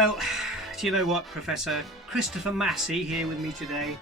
Well, do you know what, Professor? Christopher Massey here with me today.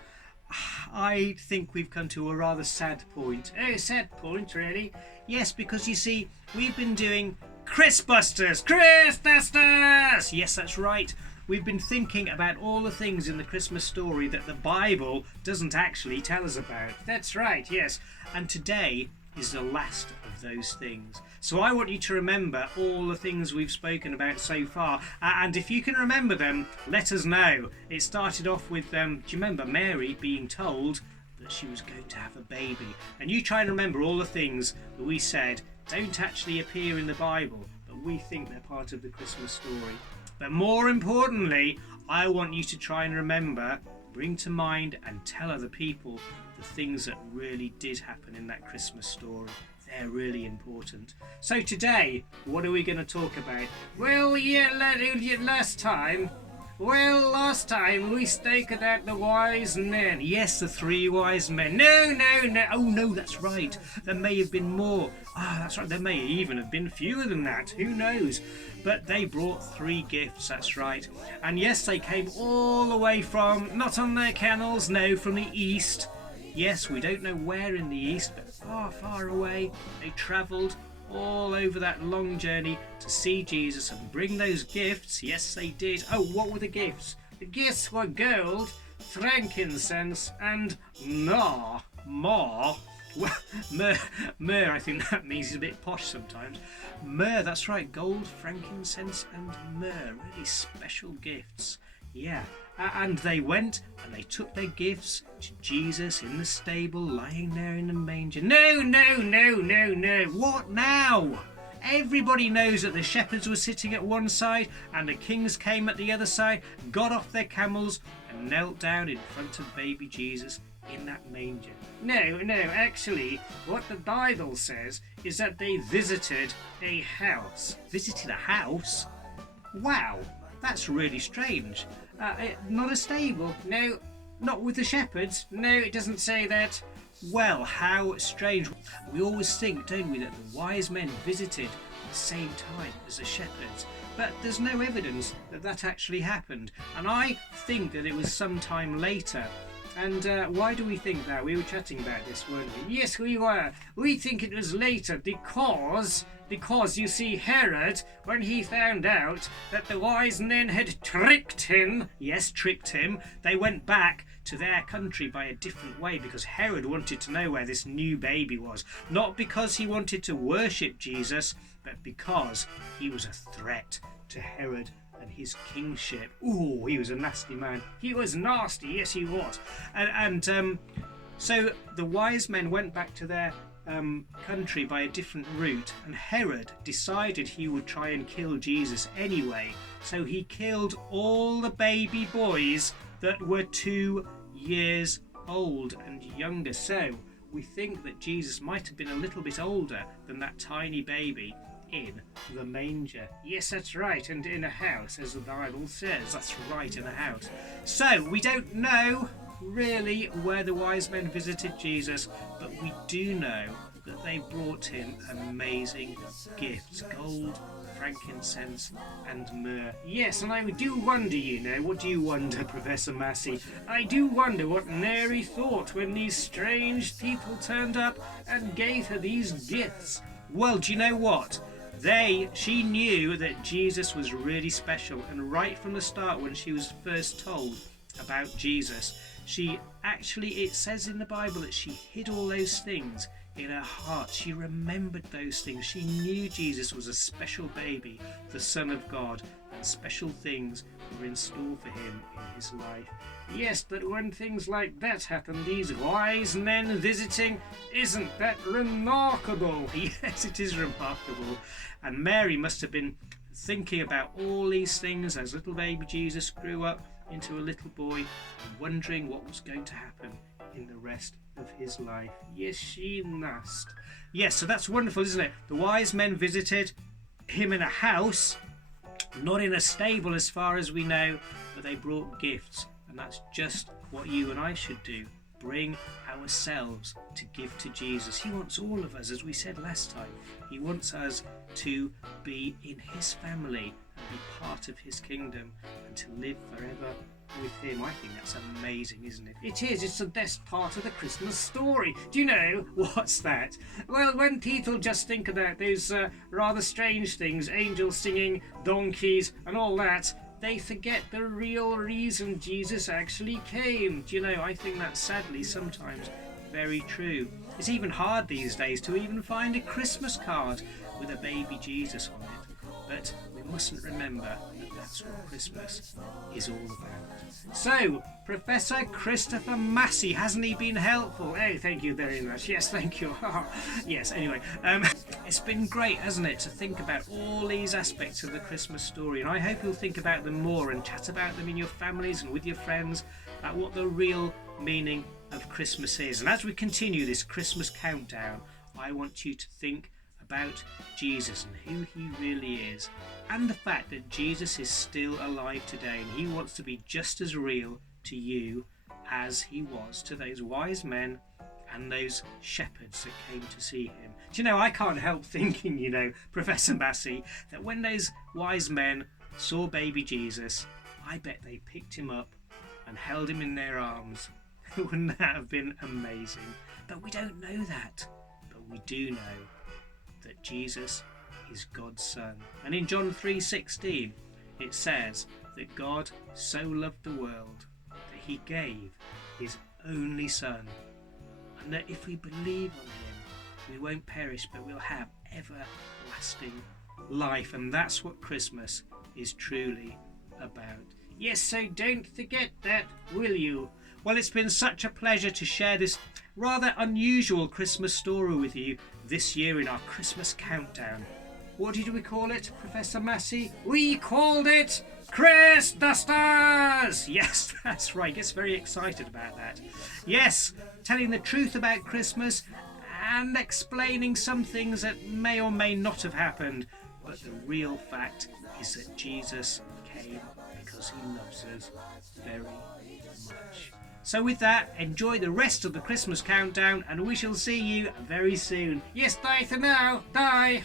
I think we've come to a rather sad point. Oh, sad point, really? Yes, because you see, we've been doing ChrisBusters! ChrisBusters! Yes, that's right. We've been thinking about all the things in the Christmas story that the Bible doesn't actually tell us about. That's right, yes. And today is the last of those things. So I want you to remember all the things we've spoken about so far. And if you can remember them, let us know. It started off with, do you remember Mary being told that she was going to have a baby? And you try and remember all the things that we said don't actually appear in the Bible, but we think they're part of the Christmas story. But more importantly, I want you to try and remember, bring to mind and tell other people the things that really did happen in that Christmas story. They're really important. So today, what are we going to talk about? Well, last time we staked out the wise men. Yes, the 3 wise men. No. Oh, no, that's right. There may have been more. That's right. There may even have been fewer than that. Who knows? But they brought 3 gifts, that's right. And yes, they came all the way from, not on their camels, no, from the east. Yes, we don't know where in the east, but far, far away. They travelled all over that long journey to see Jesus and bring those gifts. Yes, they did. Oh, what were the gifts? The gifts were gold, frankincense, and myrrh. Well, myrrh, I think that means he's a bit posh sometimes. Myrrh, that's right, gold, frankincense, and myrrh. Really special gifts. Yeah. And they went and they took their gifts to Jesus in the stable, lying there in the manger. No. What now? Everybody knows that the shepherds were sitting at one side and the kings came at the other side, got off their camels and knelt down in front of baby Jesus in that manger. No, actually, what the Bible says is that they visited a house. Visited a house? Wow, that's really strange. Not a stable. No, not with the shepherds. No, it doesn't say that. Well, how strange. We always think, don't we, that the wise men visited at the same time as the shepherds. But there's no evidence that that actually happened. And I think that it was some time later. And why do we think that? We were chatting about this, weren't we? Yes, we were. We think it was later because you see, Herod, when he found out that the wise men had tricked him, they went back to their country by a different way because Herod wanted to know where this new baby was. Not because he wanted to worship Jesus, but because he was a threat to Herod and his kingship. Ooh, he was a nasty man. He was nasty, yes he was. So the wise men went back to their country by a different route, and Herod decided he would try and kill Jesus anyway. So he killed all the baby boys that were 2 years old and younger. So we think that Jesus might have been a little bit older than that tiny baby in the manger. Yes, that's right, and in a house, as the Bible says. That's right, in a house. So we don't know really where the wise men visited Jesus, but we do know that they brought him amazing gifts: gold, frankincense, and myrrh. Yes, and I do wonder, what do you wonder, Professor Massey? I do wonder what Mary thought when these strange people turned up and gave her these gifts. Well, do you know what? She knew that Jesus was really special, and right from the start when she was first told about Jesus, it says in the Bible that she hid all those things in her heart. She remembered those things. She knew Jesus was a special baby, the Son of God, and special things were in store for him in his life. Yes, but when things like that happen, these wise men visiting, isn't that remarkable? Yes, it is remarkable. And Mary must have been thinking about all these things as little baby Jesus grew up into a little boy, and wondering what was going to happen in the rest of his life. Yes, she must. Yes, so that's wonderful, isn't it? The wise men visited him in a house, not in a stable as far as we know, but they brought gifts. And that's just what you and I should do bring ourselves to give to Jesus. He wants all of us, as we said last time. He wants us to be in his family and be part of his kingdom and to live forever with him. I think that's amazing, isn't it? It is. It's the best part of the Christmas story. Do you know what's that? Well, when people just think about those rather strange things, angels singing, donkeys and all that, they forget the real reason Jesus actually came. Do you know, I think that's sadly sometimes very true. It's even hard these days to even find a Christmas card with a baby Jesus on it. But we mustn't remember that that's what Christmas is all about. So, Professor Christopher Massey, hasn't he been helpful? Oh, thank you very much. Yes, thank you. Yes, anyway, it's been great, hasn't it, to think about all these aspects of the Christmas story, and I hope you'll think about them more and chat about them in your families and with your friends, about what the real meaning of Christmas is. And as we continue this Christmas countdown, I want you to think about Jesus and who he really is, and the fact that Jesus is still alive today, and he wants to be just as real to you as he was to those wise men and those shepherds that came to see him. Do you know, I can't help thinking, you know, Professor Massey, that when those wise men saw baby Jesus, I bet they picked him up and held him in their arms. Wouldn't that have been amazing? But we don't know that. But we do know that Jesus is God's Son. And in John 3:16 it says that God so loved the world that he gave his only Son, and that if we believe on him we won't perish but we'll have everlasting life. And that's what Christmas is truly about. Yes, so don't forget that, will you? Well, it's been such a pleasure to share this rather unusual Christmas story with you this year in our Christmas countdown. What did we call it, Professor Massey? We called it ChrisBusters! Yes, that's right. Gets very excited about that. Yes, telling the truth about Christmas and explaining some things that may or may not have happened. But the real fact is that Jesus came because he loves us very much. So with that, enjoy the rest of the Christmas countdown and we shall see you very soon. Yes, bye for now. Bye.